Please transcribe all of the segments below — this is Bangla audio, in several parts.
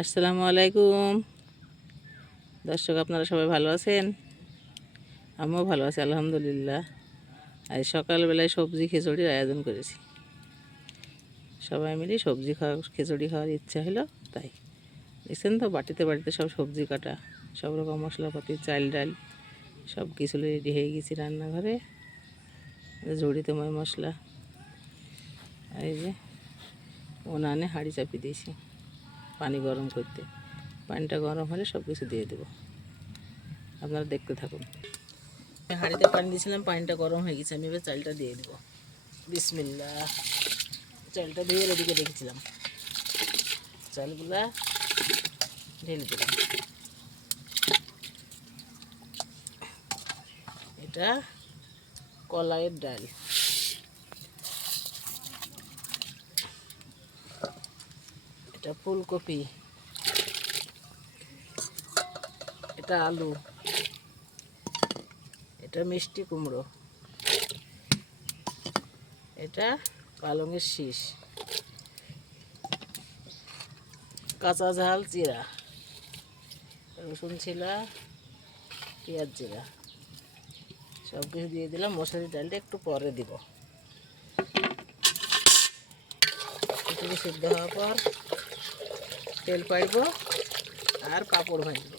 আসসালামু আলাইকুম দর্শক, আপনারা সবাই ভালো আছেন? আমিও ভালো আছি আলহামদুলিল্লাহ। আজ সকালবেলায় সবজি খিচুড়ির আয়োজন করেছি। সবাই মিলে সবজি খিচুড়ি খাওয়ার ইচ্ছা হলো, তাই দেখছেন তো বাটিতে বাটিতে সব সবজি কাটা, সব রকম মশলাপাতি, চাল ডাল সব কিছু রেডি হয়ে গেছি রান্নাঘরে। ঝুড়িতে মশলা, এই যে উনানে হাঁড়ি চাপিয়ে দিয়েছি পানি গরম করতে। পানিটা গরম হলে সব কিছু দিয়ে দেবো, আপনারা দেখতে থাকুন। হাঁড়িতে পানি দিয়েছিলাম, পানিটা গরম হয়ে গেছে। আমি এবার চালটা দিয়ে দেবো। বিসমিল্লাহ। চালটা ধুয়ে রেডিকে রেখেছিলাম, চালগুলা ঢেলে দিলাম। এটা কলাইয়ের ডাল, এটা ফুলকপি, এটা আলু, এটা মিষ্টি কুমড়ো, এটা পালংয়ের শীষ, কাঁচা ঝাল জিরা, রসুন ছিলা, পেঁয়াজ জিরা সব কিছু দিয়ে দিলাম। মশারির ডালটা একটু পরে দিব। একটু সিদ্ধ হওয়ার পর তেল পাইব আর পাঁপড় ভাজবো।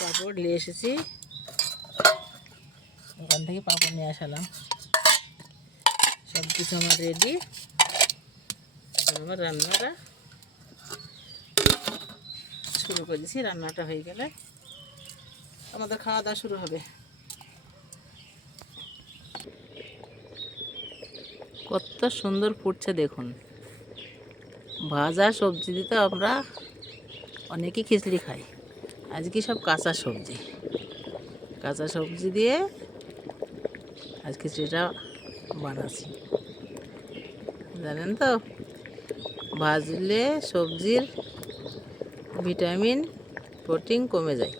পাঁপড় নিয়ে এসেছি, ওখান থেকে পাঁপড় নিয়ে আসালাম। সব কিছু আমার রেডি। আমার রান্নাটা শুরু করেছি। রান্নাটা হয়ে গেলে আমাদের খাওয়া দাওয়া শুরু হবে। কত সুন্দর ফুটছে দেখুন। ভাজা সবজি দিতে আমরা অনেকেই খিচুড়ি খাই, আজকে সব কাঁচা সবজি। কাঁচা সবজি দিয়ে আজ খিচুড়িটা বানাচ্ছি। জানেন তো, ভাজলে সবজির ভিটামিন প্রোটিন কমে যায়।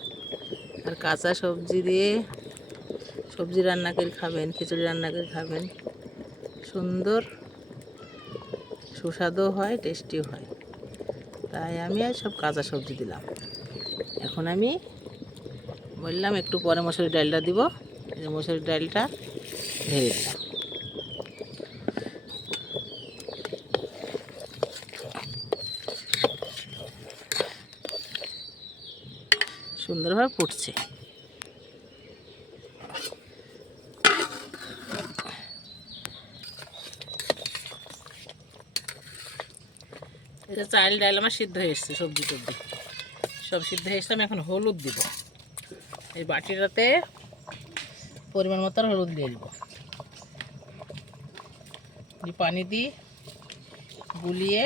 আর কাঁচা সবজি দিয়ে সবজি রান্না করে খাবেন, খিচুড়ি রান্না করে খাবেন, সুন্দর সুস্বাদু হয়, টেস্টিও হয়। তাই আমি আজ সব কাঁচা সবজি দিলাম। এখন আমি বললাম একটু পরে মসুরির ডালটা দিব। এই যে মসুরির ডালটা ঢেলে দিলাম। সুন্দরভাবে ফুটছে। এটা চাল ডাল আমার সিদ্ধ হয়ে এসছে, সবজি টবজি সব সিদ্ধ হয়ে এসছে। আমি এখন হলুদ দিব। এই বাটিটাতে পরিমাণ মতো হলুদ দিয়ে দিব। পানি দিয়ে গুলিয়ে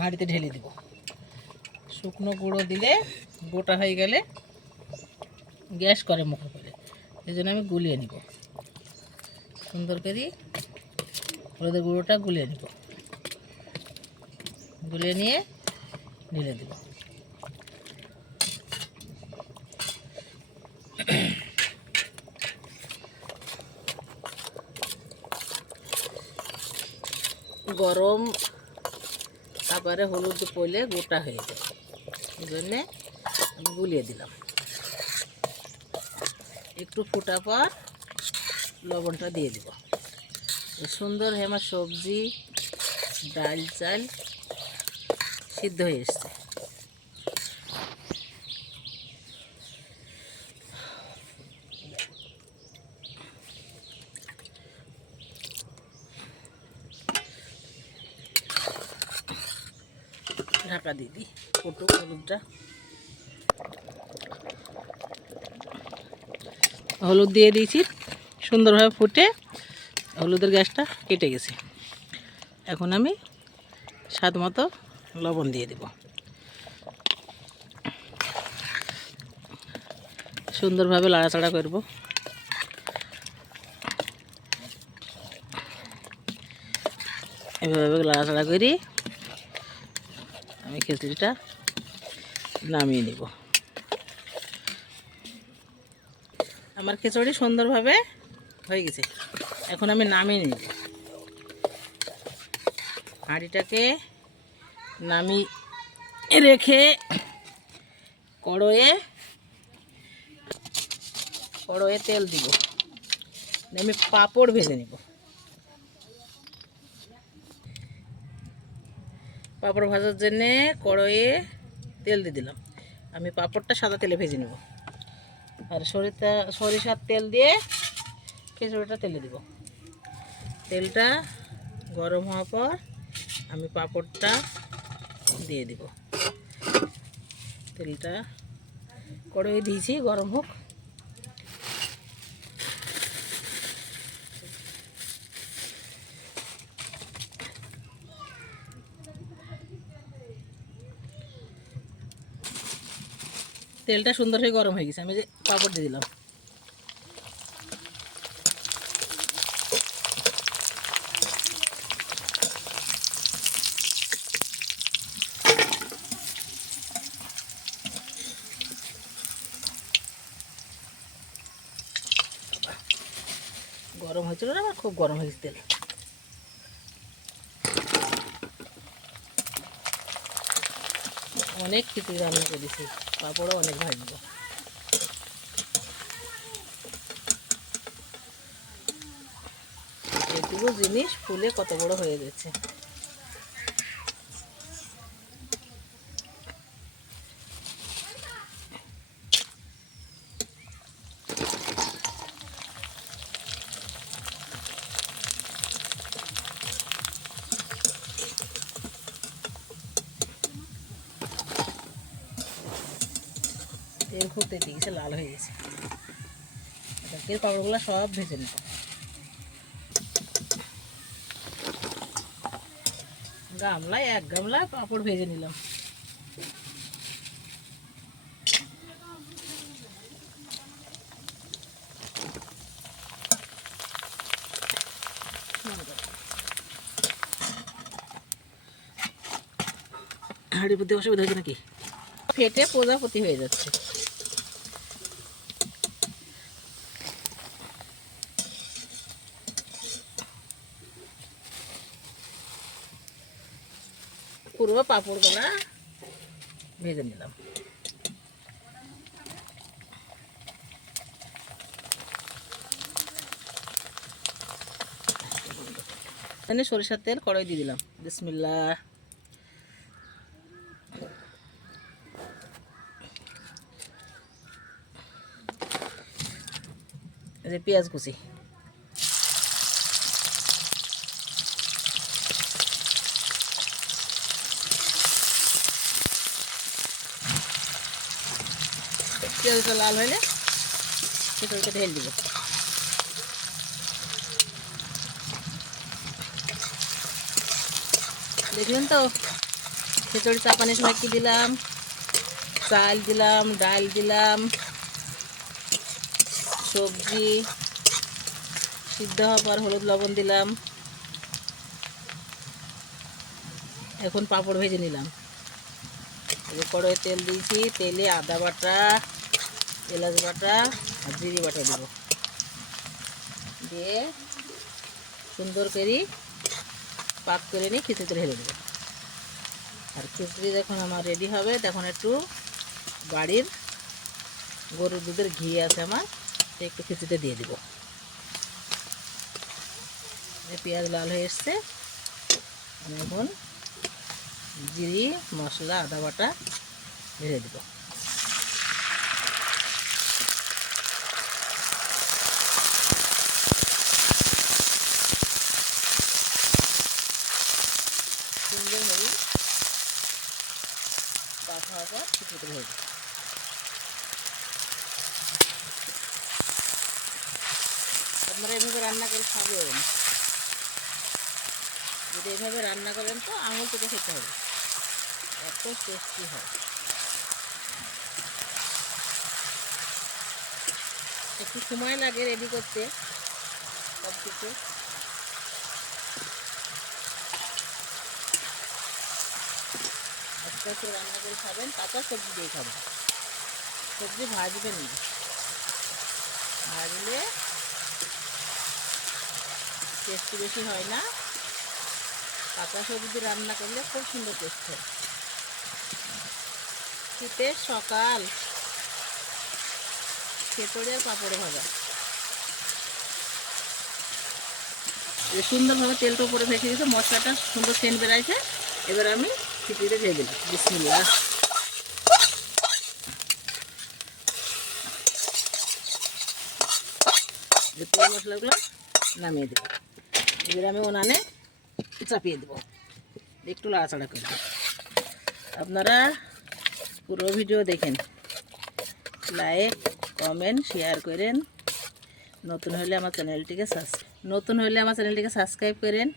হাঁড়িতে ঢেলে দিব। শুকনো গুঁড়ো দিলে গোটা হয়ে গেলে গ্যাস করে মুখে করে, এই জন্য আমি গুলিয়ে নিব। সুন্দর করে হলুদের গুঁড়োটা গুলিয়ে নিব। গুলিয়ে নিয়ে ঢেলে দেব। গরম তারপরে হলুদ পড়লে গোটা হয়ে যায়, এই জন্যে আমি গুলিয়ে দিলাম। একটু ফোটা পর লবণটা দিয়ে দিব। সুন্দর হয়ে আমার সবজি ডাল চাল সিদ্ধ হয়ে এসছে। ঢাকা দিয়ে দিই, ফুটুক হলুদটা। হলুদ দিয়ে দিয়েছি, সুন্দরভাবে ফুটে হলুদের গ্যাসটা কেটে গেছে। এখন আমি স্বাদ মতো লবণ দিয়ে দেব। সুন্দরভাবে লাড়াচাড়া করব। এভাবে লাড়াচাড়া করি আমি খিচুড়িটা নামিয়ে নিব। আমার খিচুড়ি সুন্দরভাবে হয়ে গেছে। এখন আমি নামিয়ে নিব। হাঁড়িটাকে নামিয়ে রেখে কড়াইয়ে তেল দিব। আমি পাঁপড় ভেজে নিব। পাঁপড় ভাজার জন্যে কড়াইয়ে তেল দিয়ে দিলাম। আমি পাঁপড়টা সাদা তেলে ভেজে নেব। আর সরিষার তেল দিয়ে খিচুড়িটা তেলে দিব। তেলটা গরম হওয়ার পর আমি পাঁপড়টা দিয়ে দিব। তেলটা কড়াইয়ে দিয়েছি, গরম হোক। তেলটা সুন্দর হয়ে গরম হয়ে গেছে, আমি যে পাঁপড় দিয়ে দিলাম। গরম হয়েছিল না, আমার খুব গরম হয়ে গেছে তেল। অনেক খিচুড়ি রান্না করেছি, পাঁপড়ও অনেক ভাজব। এটুকু জিনিস ফুলে কত বড় হয়ে গেছে। তেল খুব তেতে গেছে, লাল হয়ে গেছে। এর পাঁপড়গুলো সব ভেজে নেব। গামলায় 1 গামলা পাঁপড় ভেজে নিলাম। হাঁড়ির মধ্যে অসুবিধা হয়েছে নাকি? ফেটে প্রজাপতি হয়ে যাচ্ছে। পুরো পাঁপড়গুলা ভেজে নিলাম। এখানে সরিষার তেল কড়াই দিয়ে দিলাম। বিসমিল্লাহ। এই যে পেঁয়াজ কুচি, পেঁয়াজটা লাল হলে খিচুড়িটা ঢেলে দিব। দেখলেন তো খিচুড়ি চাপানোর সময় কি দিলাম? চাল দিলাম, ডাল দিলাম, সবজি সিদ্ধ হওয়ার পর হলুদ লবণ দিলাম। এখন পাঁপড় ভেজে নিলাম। কড়াইয়ে তেল দিয়েছি, তেলে আদা বাটা, এলাচ বাটা আর জিরে বাটা দেব। দিয়ে সুন্দর করে পাক করে নিয়ে খিচুড়িতে ঢেলে দেবো। আর খিচুড়ি যখন আমার রেডি হবে তখন একটু বাড়ির গরুর দুধের ঘি আছে আমার, একটু খিচুড়িতে দিয়ে দিব। পেঁয়াজ লাল হয়ে এসছে, আমি এখন জিরে মশলা আদা বাটা ঢেলে দেব। সুন্দর হয়ে পাক হওয়ার পর খিচুড়িতে ঢেলে দেব। আপনারা এভাবে রান্না করে খাবেন। যদি এভাবে রান্না করেন তো আঙুল চেটে খেতে হবে, এত টেস্টি হয়। একটু সময় লাগে রেডি করতে সব কিছু। আস্তে আস্তে রান্না করে খাবেন, কাঁচা সবজি দিয়ে খাবেন। সবজি ভাজবেন না, ভাজলে টেস্টি বেশি হয় না, কাঁচা সবজি দিয়ে রান্না করলে খুব সুন্দর টেস্ট হয়। শীতের সকাল, খিচুড়ি আর পাঁপড়ে ভাজা। সুন্দরভাবে তেলটা উপরে ভেসে গেছে, মশলাটা সুন্দর সেন্ট বেরাইছে। এবার আমি খিচুড়িটা দিয়ে দিলাম। বিসমিল্লাহ। তেল মশলাগুলো নামিয়ে দেবো। এবার আমি উনানে চাপিয়ে দেবো, একটু লাড়াচাড়া করে দেবো। আপনারা পুরো ভিডিও দেখেন, লাইক কমেন্ট শেয়ার করেন। নতুন হলে আমার চ্যানেলটিকে সাবস্ক্রাইব করেন।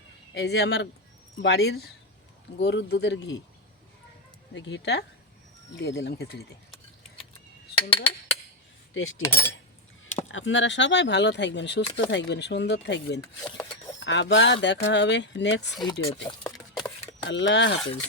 এই যে আমার বাড়ির গরুর দুধের ঘি, এই ঘিটা দিয়ে দিলাম খিচুড়িতে, সুন্দর টেস্টি হবে। আপনারা সবাই ভালো থাকবেন, সুস্থ থাকবেন, সুন্দর থাকবেন। আবার দেখা হবে নেক্সট ভিডিওতে। আল্লাহ হাফেজ।